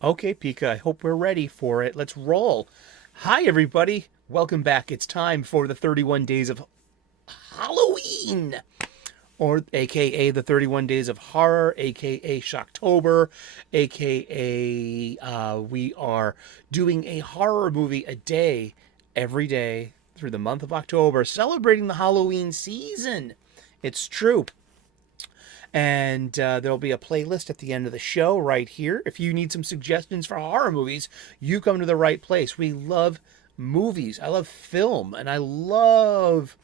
Okay, Pika, I hope we're ready for it. Let's roll. Hi, everybody. Welcome back. It's time for the 31 Days of Halloween, or AKA the 31 Days of Horror, AKA Shocktober, AKA we are doing a horror movie a day, every day through the month of October, celebrating the Halloween season. It's true. And there'll be a playlist at the end of the show right here. If you need some suggestions for horror movies, you come to the right place. We love movies. I love film, and I love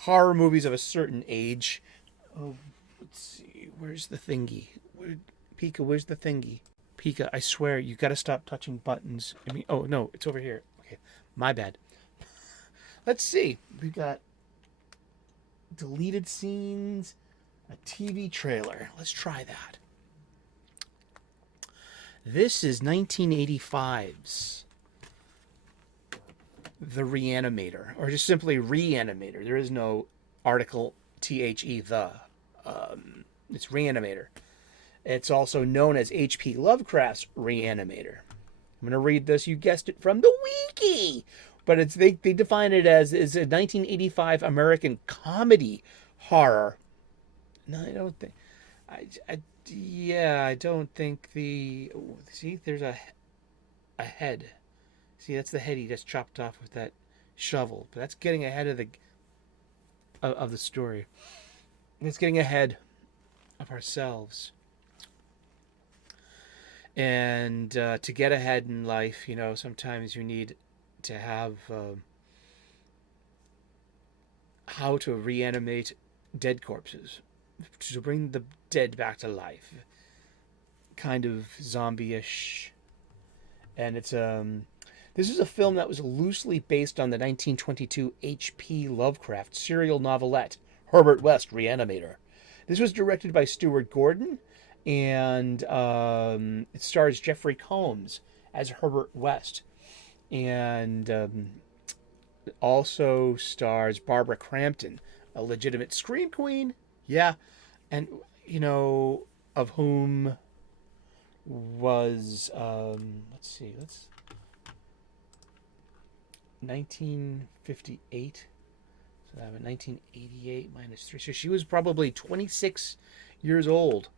horror movies of a certain age. Oh, let's see. Where's the thingy? Pika, where's the thingy? Pika, I swear, you got to stop touching buttons. I mean, oh, no, it's over here. Okay, my bad. Let's see. We've got deleted scenes, a TV trailer. Let's try that. This is 1985's The Reanimator, or just simply Reanimator. There is no article the. It's Reanimator. It's also known as H.P. Lovecraft's Reanimator. I'm going to read this. You guessed it, from the wiki. But they define it as is a 1985 American comedy horror. No, I don't think. I don't think the. See, there's a head. See, that's the head he just chopped off with that shovel. But that's getting ahead of the story. It's getting ahead of ourselves. And to get ahead in life, sometimes you need to have how to reanimate dead corpses, to bring the dead back to life, kind of zombie-ish. And it's this is a film that was loosely based on the 1922 H.P. Lovecraft serial novelette Herbert West Reanimator. This was directed by Stuart Gordon, and it stars Jeffrey Combs as Herbert West, and also stars Barbara Crampton, a legitimate scream queen. Yeah, and of whom was let's see, let's 1958. So I have a 1988 minus 3. So she was probably 26 years old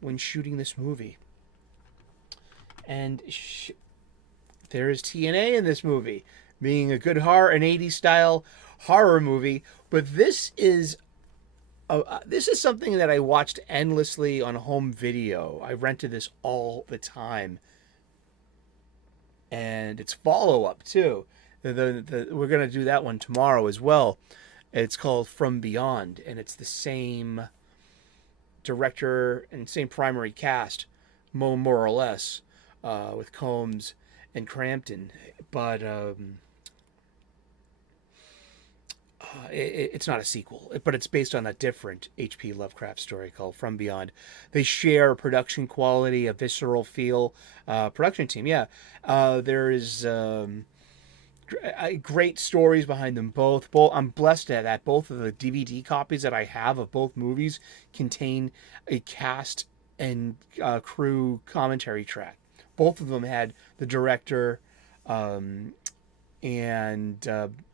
when shooting this movie. And there is TNA in this movie, being a good horror, an 80s style horror movie. But this is something that I watched endlessly on home video. I rented this all the time, and it's follow up too. We're gonna do that one tomorrow as well. It's called From Beyond, and it's the same director and same primary cast, more or less, with Combs and Crampton. But it's not a sequel, but it's based on a different H.P. Lovecraft story called From Beyond. They share production quality, a visceral feel. Production team, yeah. There is great stories behind them both. I'm blessed that both of the DVD copies that I have of both movies contain a cast and crew commentary track. Both of them had the director, and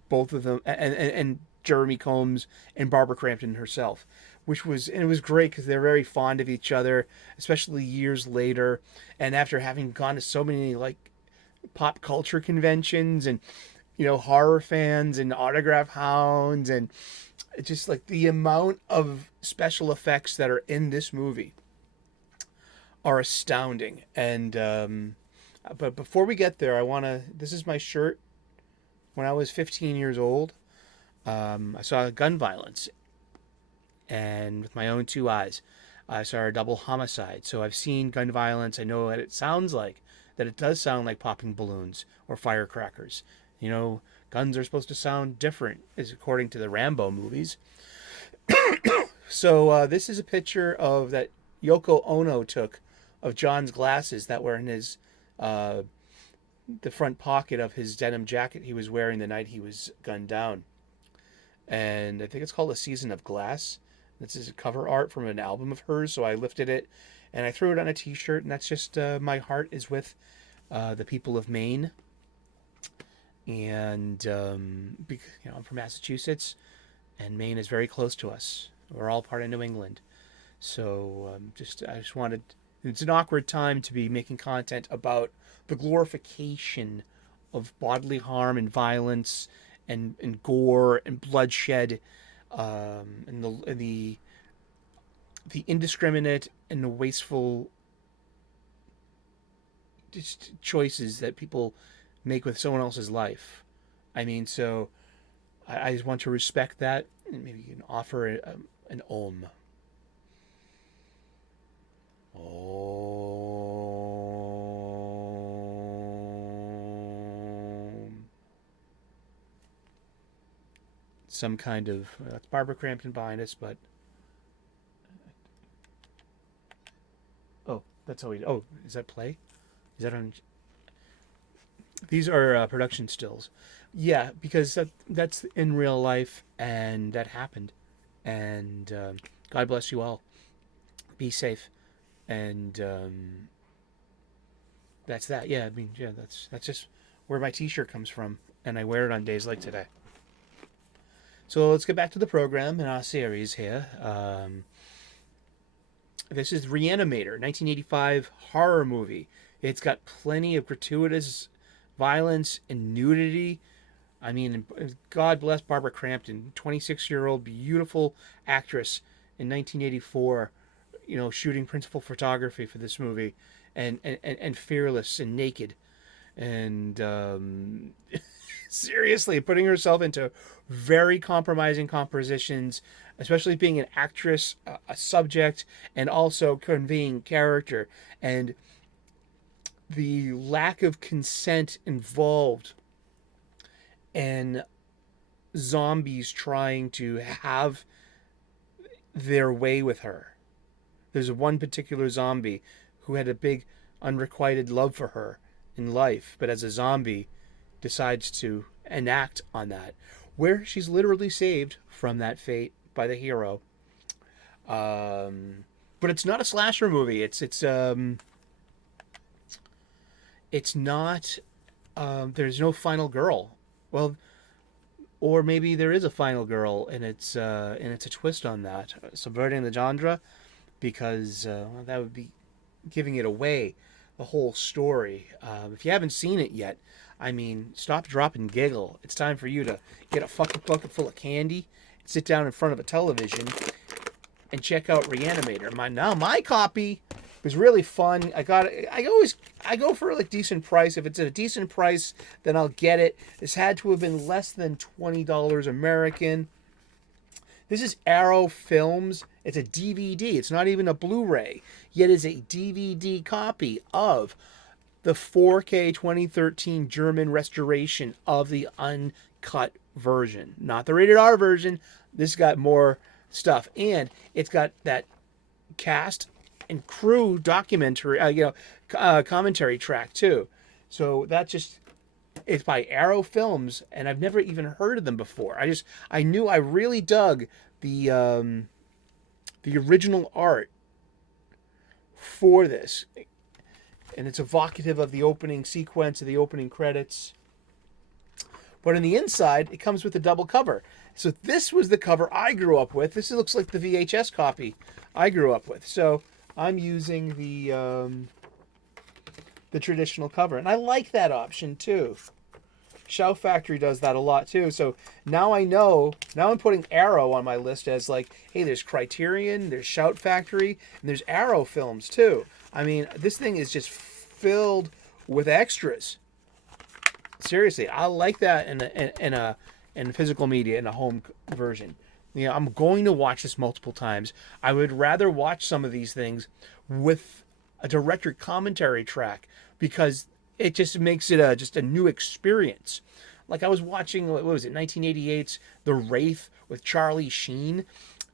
both of them, and Jeremy Combs and Barbara Crampton herself, and it was great because they're very fond of each other, especially years later, and after having gone to so many like pop culture conventions and horror fans and autograph hounds, and just like the amount of special effects that are in this movie are astounding. And but before we get there, this is my shirt. When I was 15 years old, I saw gun violence, and with my own two eyes, I saw a double homicide. So I've seen gun violence. I know what it sounds like. That it does sound like popping balloons or firecrackers. Guns are supposed to sound different, as according to the Rambo movies. So this is a picture of that Yoko Ono took of John's glasses that were in his the front pocket of his denim jacket he was wearing the night he was gunned down. And I think it's called A Season of Glass. This is a cover art from an album of hers, so I lifted it and I threw it on a T-shirt, and that's just my heart is with the people of Maine, and because, I'm from Massachusetts, and Maine is very close to us. We're all part of New England, so I just wanted. It's an awkward time to be making content about the glorification of bodily harm and violence and gore and bloodshed, and the indiscriminate and the wasteful just choices that people make with someone else's life. I mean, so I just want to respect that, and maybe you can offer an om. Om. Some kind of that's Barbara Crampton behind us, but oh, that's how we. Oh, is that play? Is that on? These are production stills. Yeah, because that's in real life, and that happened. And God bless you all. Be safe. And that's that. Yeah, I mean, yeah, that's just where my T-shirt comes from, and I wear it on days like today. So let's get back to the program and our series here. This is RE-ANIMATOR, 1985 horror movie. It's got plenty of gratuitous violence and nudity. I mean, God bless Barbara Crampton, 26-year-old beautiful actress in 1984, shooting principal photography for this movie, and fearless and naked, and seriously putting herself into very compromising compositions, especially being an actress, a subject, and also conveying character, and the lack of consent involved in zombies trying to have their way with her. There's one particular zombie who had a big unrequited love for her in life, but as a zombie decides to enact on that, where she's literally saved from that fate by the hero. But it's not a slasher movie. It's not. There's no final girl. Well, or maybe there is a final girl, and it's a twist on that, subverting the genre, because that would be giving it away, the whole story. If you haven't seen it yet, I mean, stop, drop, and giggle. It's time for you to get a fucking bucket full of candy, sit down in front of a television, and check out RE-ANIMATOR. My copy was really fun. I go for a decent price. If it's at a decent price, then I'll get it. This had to have been less than $20 American. This is Arrow Films. It's a DVD. It's not even a Blu-ray. Yet it's a DVD copy of the 4K 2013 German restoration of the uncut version. Not the rated R version. This got more stuff. And it's got that cast and crew documentary, commentary track too. So that it's by Arrow Films, and I've never even heard of them before. I knew I really dug the original art for this, and it's evocative of the opening sequence of the opening credits. But on the inside, it comes with a double cover. So this was the cover I grew up with. This looks like the VHS copy I grew up with. So I'm using the traditional cover, and I like that option too. Shout Factory does that a lot too. So now I know. Now I'm putting Arrow on my list as hey, there's Criterion, there's Shout Factory, and there's Arrow Films too. I mean, this thing is just filled with extras. Seriously, I like that in physical media, in a home version. I'm going to watch this multiple times. I would rather watch some of these things with a director commentary track, because it just makes it just a new experience. Like I was watching, what was it, 1988's The Wraith with Charlie Sheen,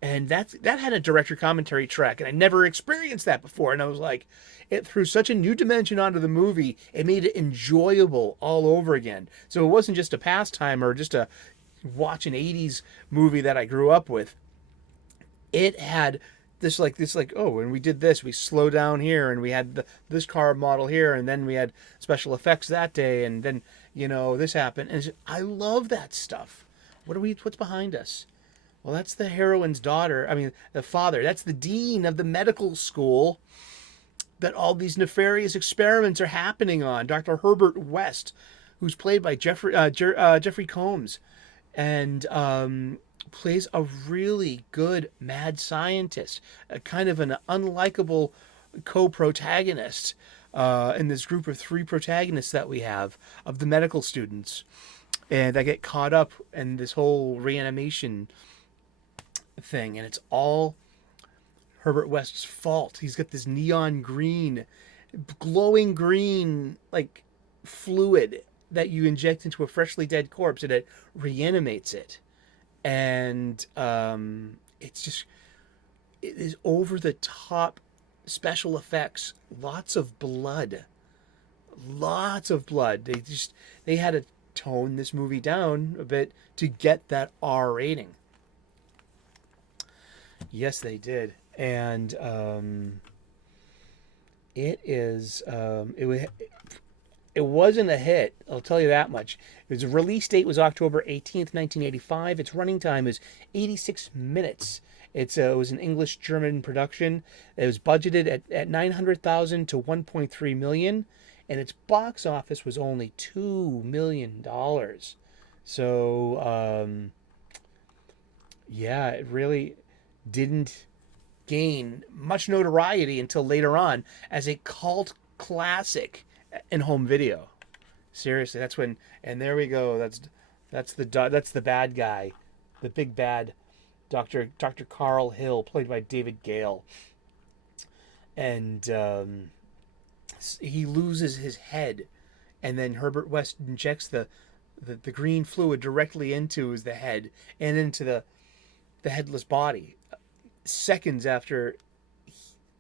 and that had a director commentary track, and I never experienced that before. And I was like, it threw such a new dimension onto the movie. It made it enjoyable all over again. So it wasn't just a pastime or just a watch an 80s movie that I grew up with. It had when we did this, we slow down here, and we had this car model here, and then we had special effects that day, and then this happened. And I love that stuff. What's behind us? Well, that's the heroine's daughter. I mean, the father. That's the dean of the medical school that all these nefarious experiments are happening on. Dr. Herbert West, who's played by Jeffrey Combs, and plays a really good mad scientist, a kind of an unlikable co-protagonist in this group of 3 protagonists that we have of the medical students, and I get caught up in this whole reanimation thing, and it's all Herbert West's fault. He's got this neon green, glowing green, like fluid that you inject into a freshly dead corpse, and it reanimates it. And it is over the top special effects, lots of blood. They had to tone this movie down a bit to get that R rating. Yes, they did. And it wasn't a hit, I'll tell you that much. Its release date was October 18th, 1985. Its running time is 86 minutes. It was an English-German production. It was budgeted at $900,000 to $1.3 million, and its box office was only $2 million. So, yeah, it really didn't gain much notoriety until later on as a cult classic in home video. Seriously, that's when, and there we go. That's the bad guy, the big bad, Dr. Carl Hill, played by David Gale, and he loses his head, and then Herbert West injects the green fluid directly into the head and into the headless body. Seconds after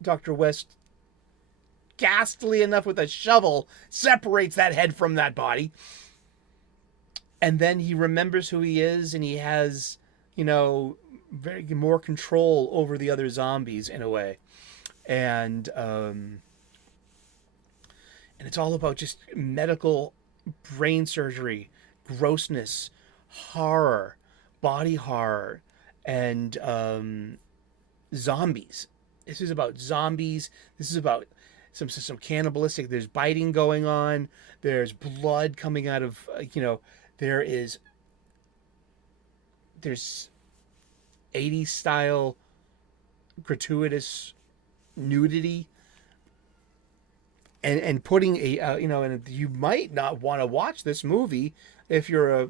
Dr. West, ghastly enough with a shovel, separates that head from that body. And then he remembers who he is, and he has, very more control over the other zombies in a way. And it's all about just medical brain surgery, grossness, horror, body horror, and zombies. This is about zombies. This is about some cannibalistic. There's biting going on. There's blood coming out of there's 80s style gratuitous nudity, and putting and you might not want to watch this movie if you're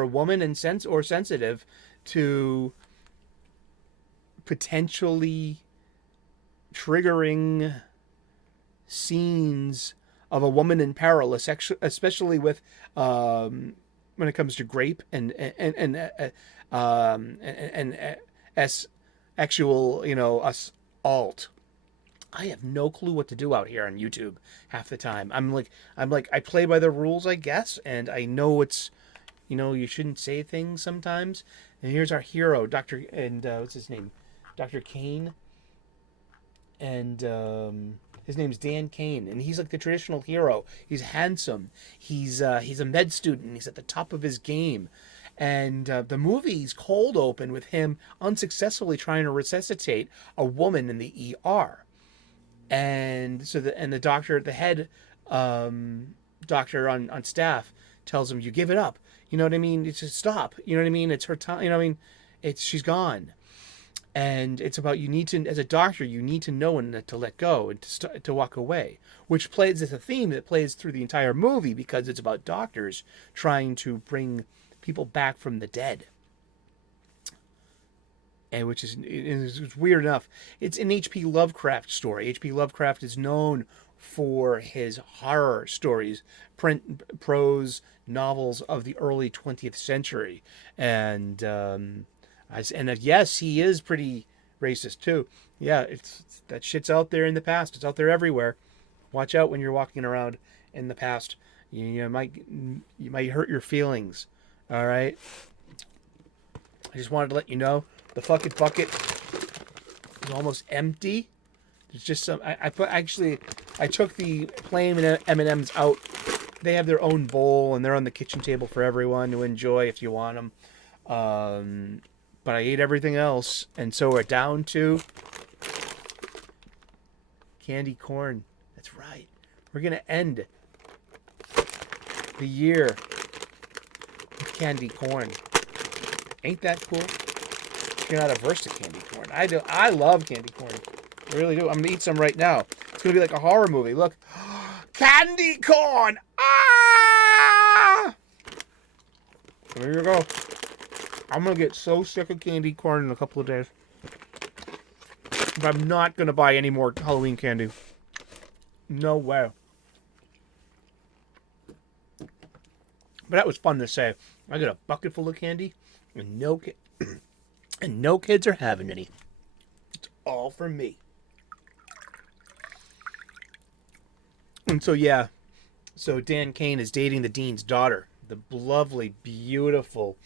a woman and sensitive to potentially triggering scenes of a woman in peril, especially with when it comes to grape and actual assault. I have no clue what to do out here on YouTube half the time. I'm like I play by the rules, I guess, and I know it's you shouldn't say things sometimes. And here's our hero, Dr. and what's his name? Dr. Kane. And his name's Dan Kane, and he's like the traditional hero. He's handsome. He's a med student. He's at the top of his game. And the movie's cold open with him unsuccessfully trying to resuscitate a woman in the ER. And so the doctor, the head doctor on staff, tells him, "You give it up." You know what I mean? It's just stop. You know what I mean? It's her time. You know what I mean? She's gone. And it's about, as a doctor, you need to know when to let go and to walk away, which plays as a theme that plays through the entire movie because it's about doctors trying to bring people back from the dead. And which is weird enough. It's an H.P. Lovecraft story. H.P. Lovecraft is known for his horror stories, prose novels of the early 20th century. And yes, he is pretty racist too. Yeah, that shit's out there in the past. It's out there everywhere. Watch out when you're walking around in the past. You might hurt your feelings. All right. I just wanted to let you know the fuck it bucket It's almost empty. There's just some. I took the plain M&Ms out. They have their own bowl, and they're on the kitchen table for everyone to enjoy if you want them. But I ate everything else, and so we're down to candy corn. That's right. We're gonna end the year with candy corn. Ain't that cool? You're not averse to candy corn. I do. I love candy corn. I really do. I'm gonna eat some right now. It's gonna be like a horror movie. Look, candy corn. Ah! There you go. I'm gonna get so sick of candy corn in a couple of days. But I'm not gonna buy any more Halloween candy. No way. But that was fun to say. I got a bucket full of candy, and no kids are having any. It's all for me. And so yeah, so Dan Kane is dating the dean's daughter, the lovely, beautiful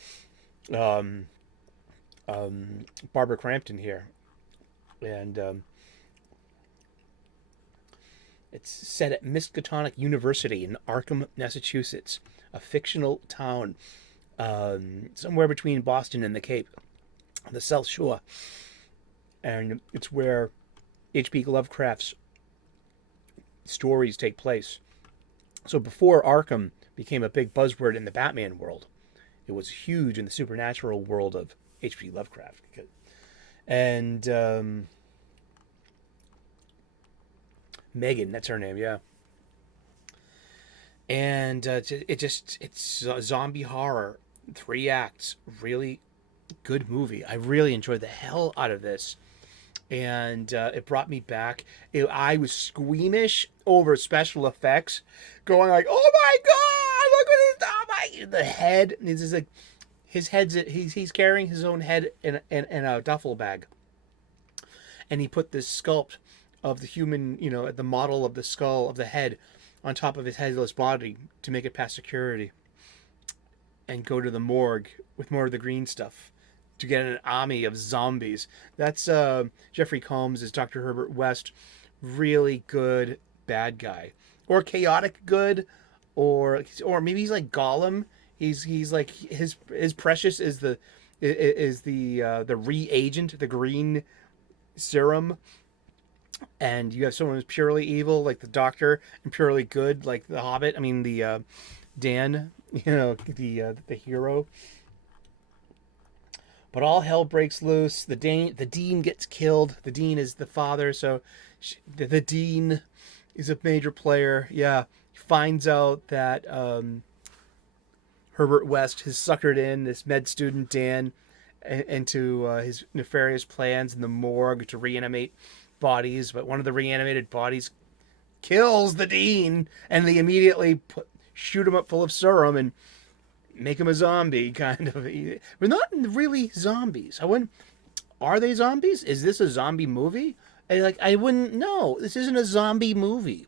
Barbara Crampton here, and it's set at Miskatonic University in Arkham, Massachusetts, a fictional town somewhere between Boston and the Cape, on the South Shore, and it's where H.P. Lovecraft's stories take place. So before Arkham became a big buzzword in the Batman world, it was huge in the supernatural world of H.P. Lovecraft. And Megan, that's her name, yeah. And it's zombie horror, 3 acts, really good movie. I really enjoyed the hell out of this. And it brought me back. I was squeamish over special effects, going like, "Oh my god, look at this! Oh my!" The head is like, his head's he's carrying his own head in a duffel bag, and he put this sculpt of the human, the model of the skull of the head, on top of his headless body to make it past security, and go to the morgue with more of the green stuff to get an army of zombies. That's Jeffrey Combs as Dr. Herbert West. Really good bad guy, or chaotic good, or maybe he's like Gollum. He's like his precious is the reagent, the green serum, and you have someone who's purely evil like the Doctor, and purely good like the Hobbit. I mean the Dan, the hero. But all hell breaks loose. The dean gets killed. The dean is the father, so the dean is a major player. Yeah, he finds out that Herbert West has suckered in this med student Dan into his nefarious plans in the morgue to reanimate bodies. But one of the reanimated bodies kills the dean, and they immediately shoot him up full of serum and make him a zombie, kind of. We're not really zombies. Are they zombies? Is this a zombie movie? I wouldn't know. This isn't a zombie movie.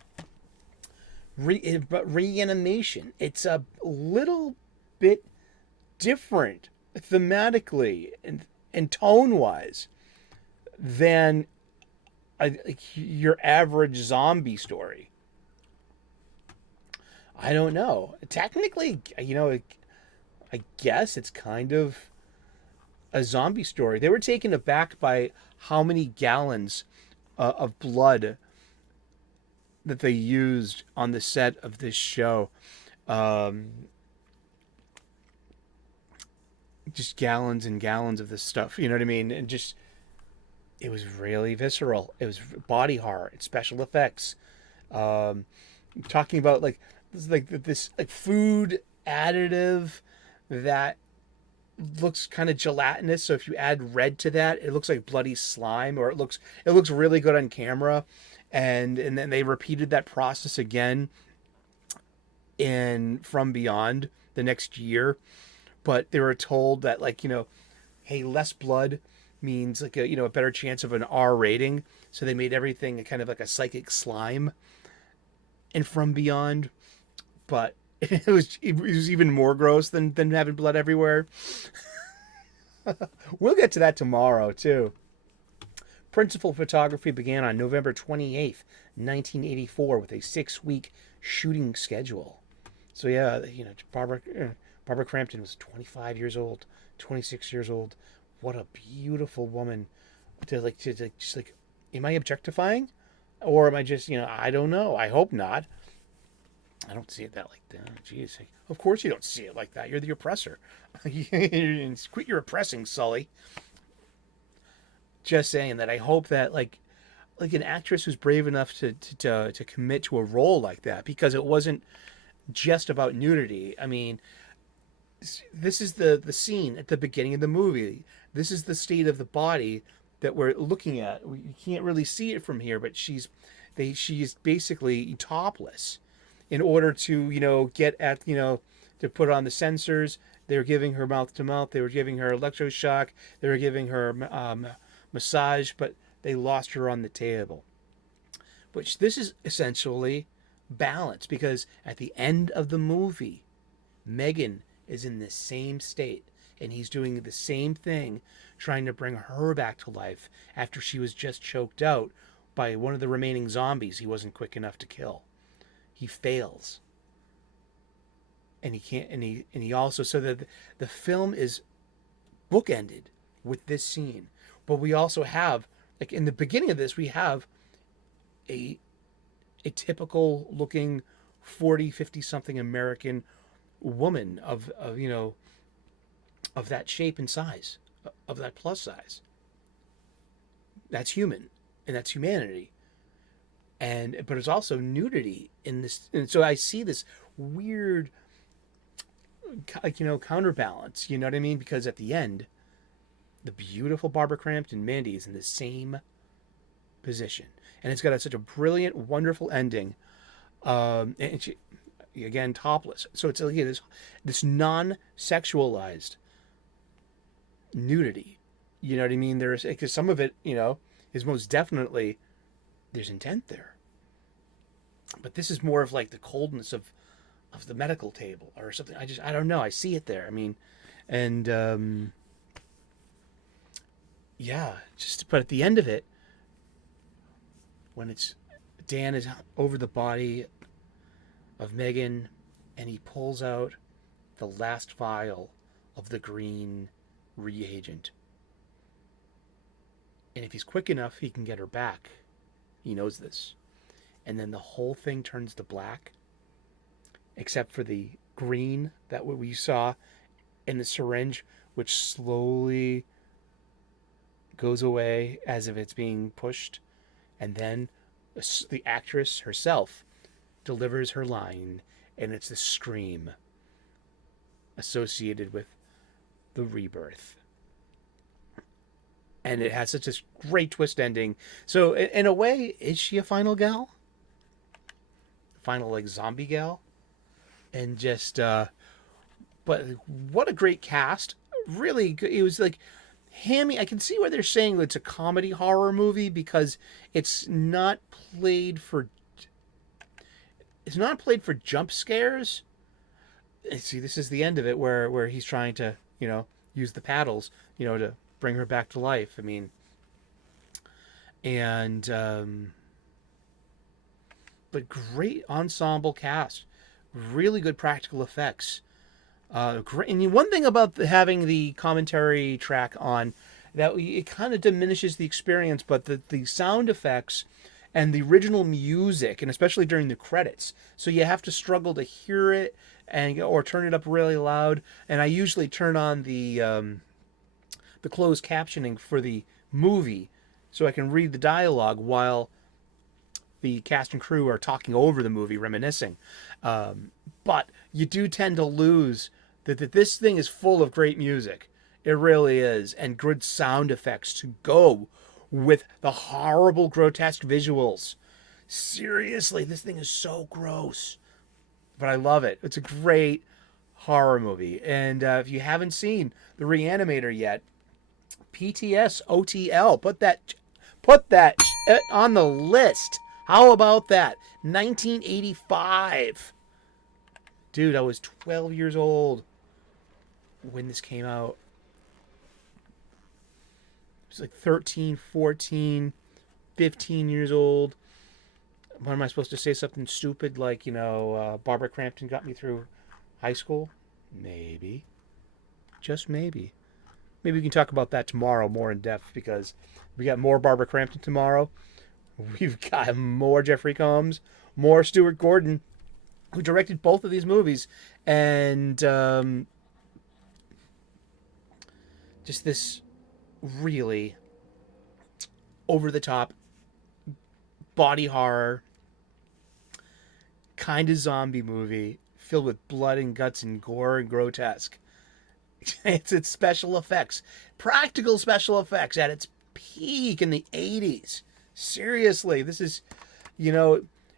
But reanimation. It's a little bit different thematically and tone-wise than your average zombie story. I don't know. Technically, I guess it's kind of a zombie story. They were taken aback by how many gallons of blood that they used on the set of this show. Just gallons and gallons of this stuff, you know what I mean? And just, it was really visceral. It was body horror. It's special effects. Talking about this food additive that looks kind of gelatinous. So if you add red to that, it looks like bloody slime, or it looks really good on camera. And then they repeated that process again in From Beyond the next year. But they were told that hey, less blood means a better chance of an R rating. So they made everything kind of like a psychic slime in From Beyond. But it was even more gross than having blood everywhere. We'll get to that tomorrow too. Principal photography began on November 28th, 1984, with a 6-week shooting schedule. So yeah, Barbara Crampton was 25 years old, 26 years old. What a beautiful woman. Just like, am I objectifying, or am I just, I don't know. I hope not. I don't see it that like that. Jeez, of course you don't see it like that. You're the oppressor. Quit your oppressing, Sully. Just saying that I hope that like an actress who's brave enough to commit to a role like that, because it wasn't just about nudity. I mean, this is the scene at the beginning of the movie. This is the state of the body that we're looking at. You can't really see it from here, but she's basically topless in order to get at to put on the sensors. They were giving her mouth to mouth. They were giving her electroshock. They were giving her massage, but they lost her on the table. Which this is essentially balance, because at the end of the movie, Megan is in the same state, and he's doing the same thing, trying to bring her back to life after she was just choked out by one of the remaining zombies he wasn't quick enough to kill. He fails. And he can't, and he also, so that the film is bookended with this scene. But we also have, like in the beginning of this, we have a typical looking 40, 50 something American woman of that shape and size, of that plus size. That's human, and that's humanity. But it's also nudity in this, and so I see this weird counterbalance, you know what I mean? Because at the end, the beautiful Barbara Crampton, Mandy, is in the same position, and it's got such a brilliant, wonderful ending. And she, again, topless. So it's again this non-sexualized nudity. You know what I mean? There's, because some of it, is most definitely, there's intent there. But this is more of like the coldness of the medical table or something. I don't know. I see it there. I mean, and yeah, but at the end of it, when Dan is over the body of Megan, and he pulls out the last vial of the green reagent. And if he's quick enough, he can get her back. He knows this. And then the whole thing turns to black, except for the green that we saw in the syringe, which slowly goes away as if it's being pushed. And then the actress herself delivers her line, and it's the scream associated with the rebirth. And it has such a great twist ending. So in a way, is she a final gal? Final like zombie gal? And just but what a great cast. Really, it was like hammy. I can see why they're saying it's a comedy horror movie, because it's not played for jump scares. And see, this is the end of it where he's trying to, use the paddles, to bring her back to life. I mean, and but great ensemble cast, really good practical effects. Great. And one thing about having the commentary track on, that it kind of diminishes the experience, but the sound effects and the original music, and especially during the credits, so you have to struggle to hear it or turn it up really loud. And I usually turn on the closed captioning for the movie, so I can read the dialogue while the cast and crew are talking over the movie, reminiscing. But you do tend to lose that this thing is full of great music. It really is, and good sound effects to go with the horrible, grotesque visuals. Seriously, this thing is so gross, but I love it. It's a great horror movie. And if you haven't seen the RE-ANIMATOR yet, PTS OTL, put that on the list. How about that? 1985. Dude, I was 12 years old when this came out. was like 13, 14, 15 years old. When am I supposed to say something stupid like, Barbara Crampton got me through high school? Maybe. Just maybe. Maybe we can talk about that tomorrow more in depth, because we got more Barbara Crampton tomorrow. We've got more Jeffrey Combs, more Stuart Gordon, who directed both of these movies. And just this really over-the-top body horror kind of zombie movie filled with blood and guts and gore and grotesque. It's special effects, practical special effects at its peak in the 80s. Seriously, this is,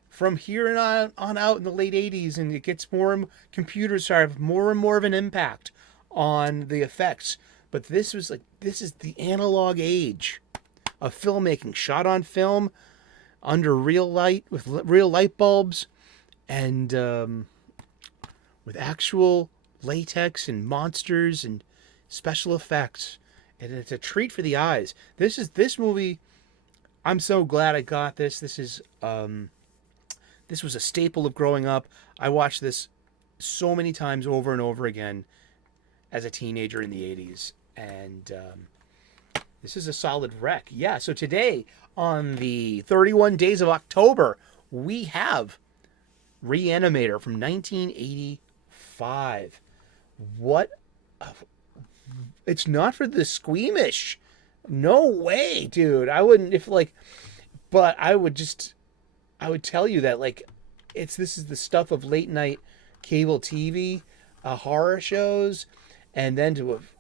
from here on out in the late 80s, and it gets more, and computers have more and more of an impact on the effects. But this is the analog age of filmmaking, shot on film, under real light, with real light bulbs, and with actual latex and monsters and special effects. And it's a treat for the eyes. This movie, I'm so glad I got this. This was a staple of growing up. I watched this so many times over and over again as a teenager in the 80s. And this is a solid wreck. Yeah, so today, on the 31 Days of October, we have RE-ANIMATOR from 1985. It's not for the squeamish. No way, dude. I wouldn't, but I would tell you that, this is the stuff of late night cable TV, horror shows, and then to have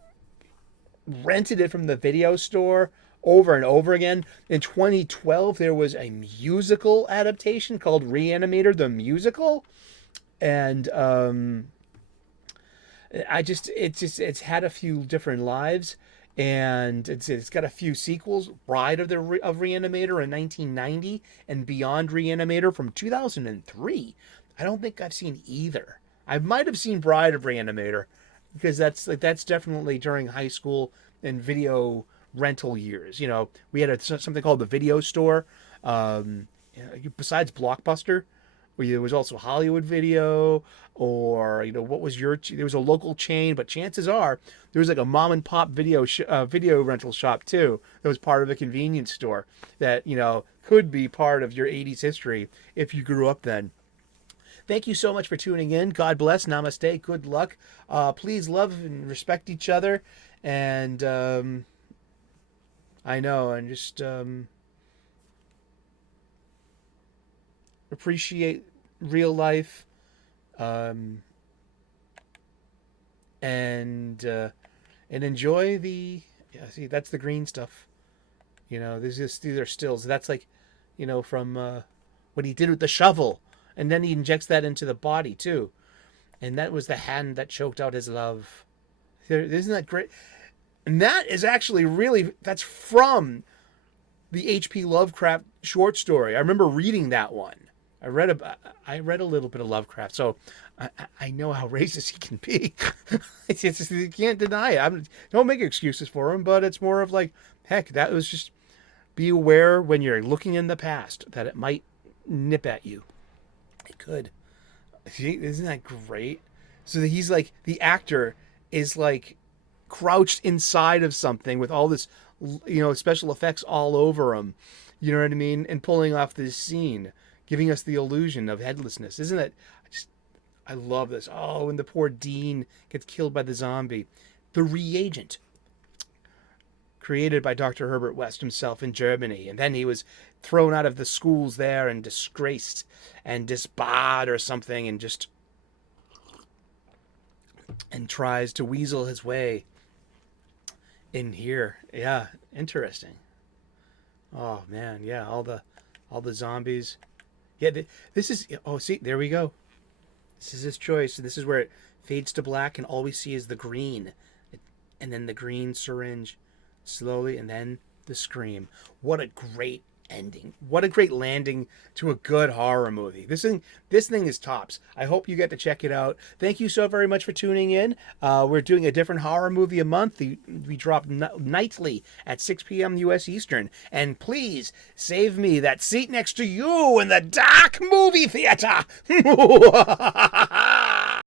rented it from the video store over and over again. In 2012, there was a musical adaptation called RE-ANIMATOR the Musical, and it's had a few different lives, and it's got a few sequels. Bride of RE-ANIMATOR in 1990, and Beyond RE-ANIMATOR from 2003. I don't think I've seen either. I might have seen Bride of RE-ANIMATOR, because that's definitely during high school and video rental years. We had something called the video store. Besides Blockbuster, where there was also Hollywood Video, or what was there was a local chain, but chances are there was like a mom and pop video rental shop too that was part of a convenience store that could be part of your 80s history if you grew up then. Thank you so much for tuning in. God bless. Namaste. Good luck. Please love and respect each other. And I know, and just appreciate real life. And enjoy the. Yeah, see, that's the green stuff. These are stills. That's from what he did with the shovel. And then he injects that into the body, too. And that was the hand that choked out his love. Isn't that great? And that is actually that's from the H.P. Lovecraft short story. I remember reading that one. I read a little bit of Lovecraft, so I know how racist he can be. You can't deny it. Don't make excuses for him, but it's more of heck, that was just, be aware when you're looking in the past that it might nip at you. It could. Isn't that great? So he's the actor is crouched inside of something with all this, special effects all over him. You know what I mean? And pulling off this scene, giving us the illusion of headlessness. Isn't it? I love this. Oh, when the poor Dean gets killed by the zombie. The reagent, created by Dr. Herbert West himself in Germany. And then he was thrown out of the schools there and disgraced and disbarred or something, and tries to weasel his way in here. Yeah, interesting. Oh man, yeah, all the zombies. Yeah, this is, see, there we go. This is his choice. This is where it fades to black and all we see is the green. And then the green syringe slowly, and then the scream. What a great ending. What a great landing to a good horror movie. This thing is tops. I hope you get to check it out. Thank you so very much for tuning in. We're doing a different horror movie a month. We drop nightly at 6 p.m. U.S. Eastern. And please save me that seat next to you in the dark movie theater.